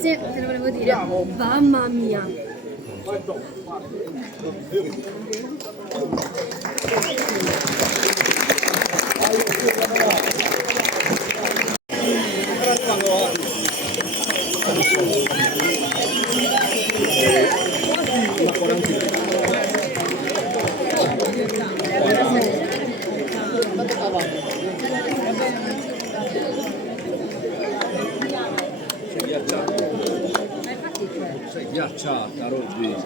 Se te lo volevo dire, mamma mia. Sei ghiacciata, Robby.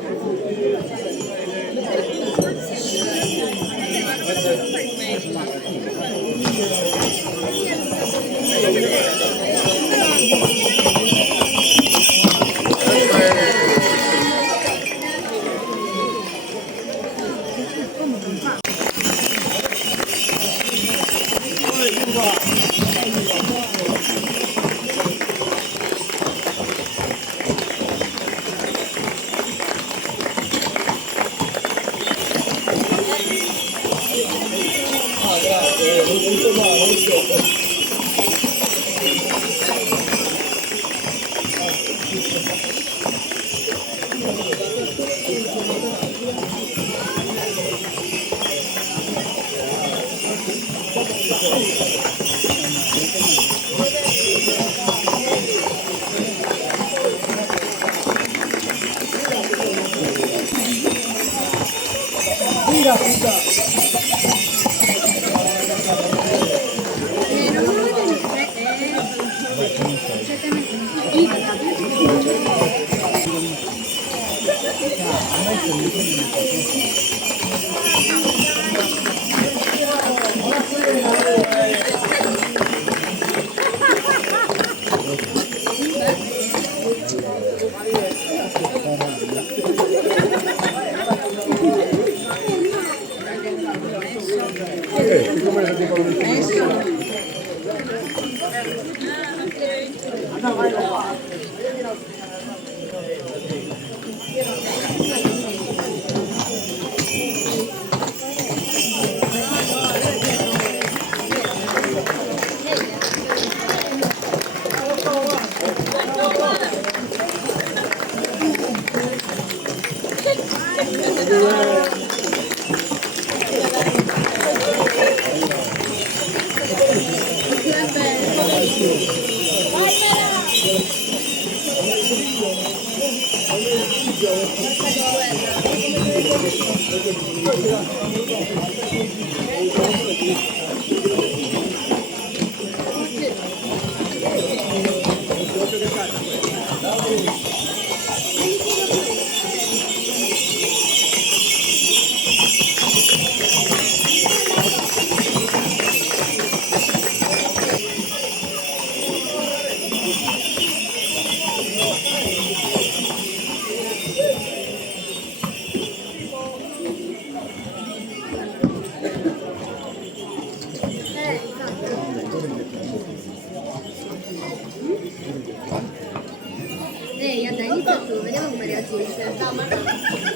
Ehi, andai, inizia tu, vediamo come reagisce.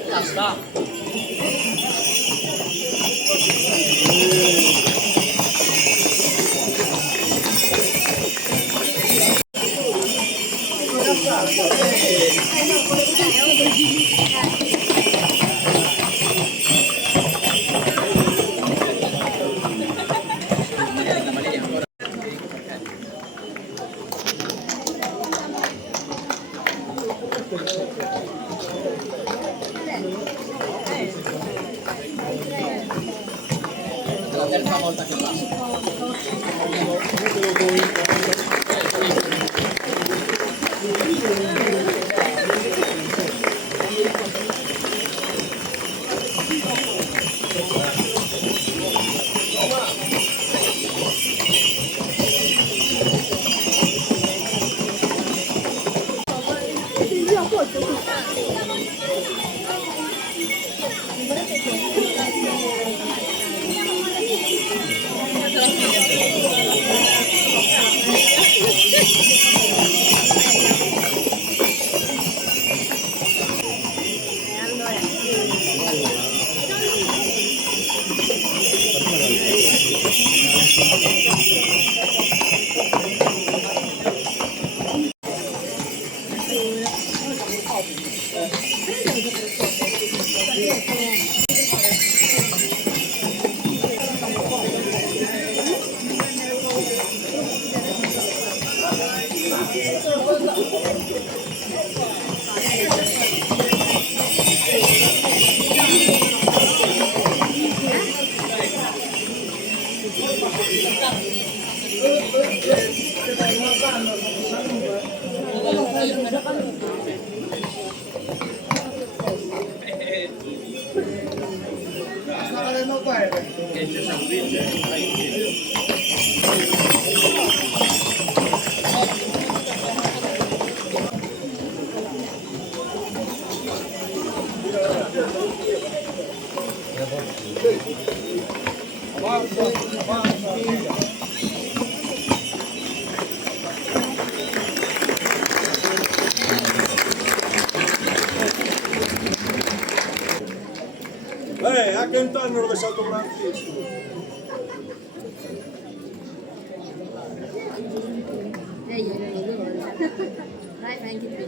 Basta. È la terza volta che passa. Anche un anno rovesciato grandissimo. Io ero 2 volte. Dai, fai anche 3.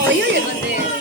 Oh, io glielo ho detto.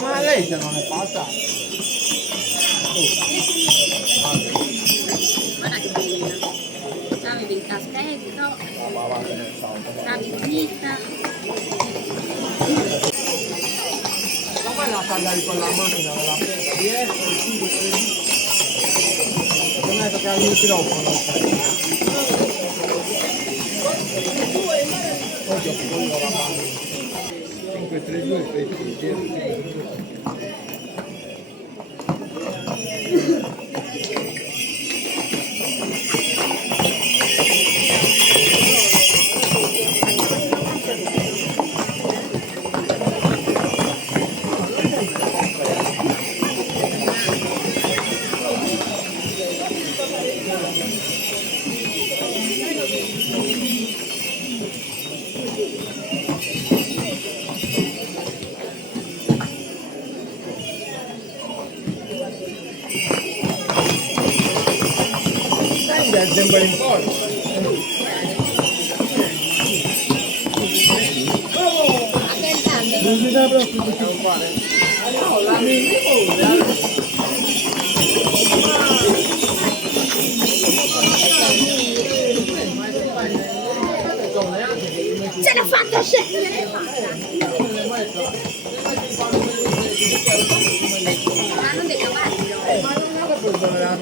Ma lei se non è fatta. Guarda che bellina. C'avevi il caschetto, c'avevi zitta. Ma poi la parlare con la macchina della presa, 10, 5, 13. Non è toccare il microfono. Oggi ho pulito la mano. 5, 3, 2, 3, 5. Sembra in forza. Non si dà proprio di fare. No, la Ce l'ha fatta scendere! Hanno dei cavalli, no? ma non è per dove la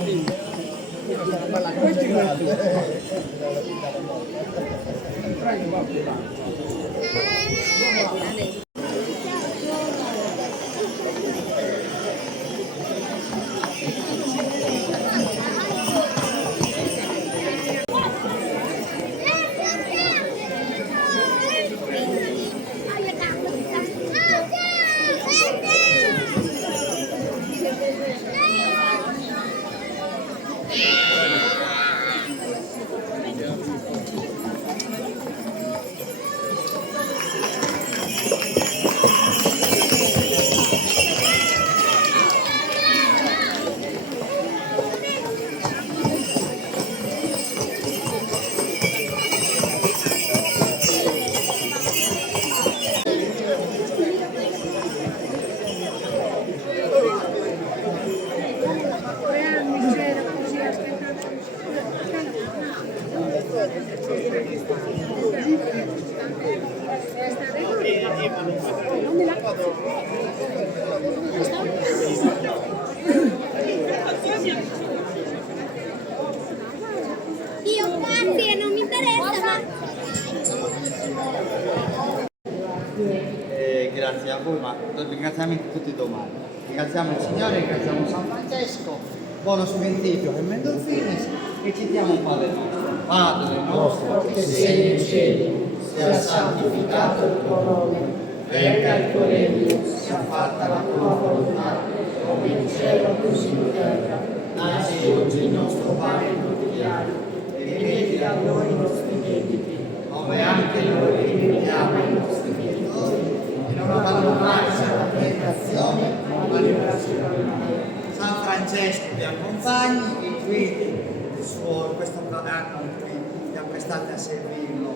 Io grazie, non mi interessa, ma... Grazie a voi, ma ringraziamenti tutti domani. Ringraziamo il Signore, ringraziamo San Francesco, buono Scientifico e Mendolfines e citiamo un Padre nostro. Padre nostro che sei nei cieli, sia santificato il tuo nome, venga il tuo regno, sia fatta la tua volontà, come in cielo così in terra. Dacci oggi il nostro pane quotidiano e rimetti a noi i nostri debiti, come anche noi rimettiamo ai nostri debitori. Non abbandonarci alla tentazione, ma liberaci dal male. San Francesco vi accompagni e guidi questo anno in cui vi apprestate a servirlo,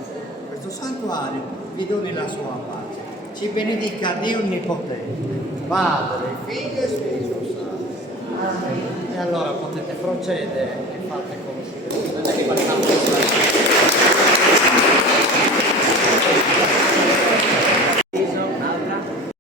questo santuario, vi doni la sua pace. Ci benedica Dio Onnipotente, Padre, Figlio e Spirito Santo. Amen. E allora potete procedere e fate come si deve.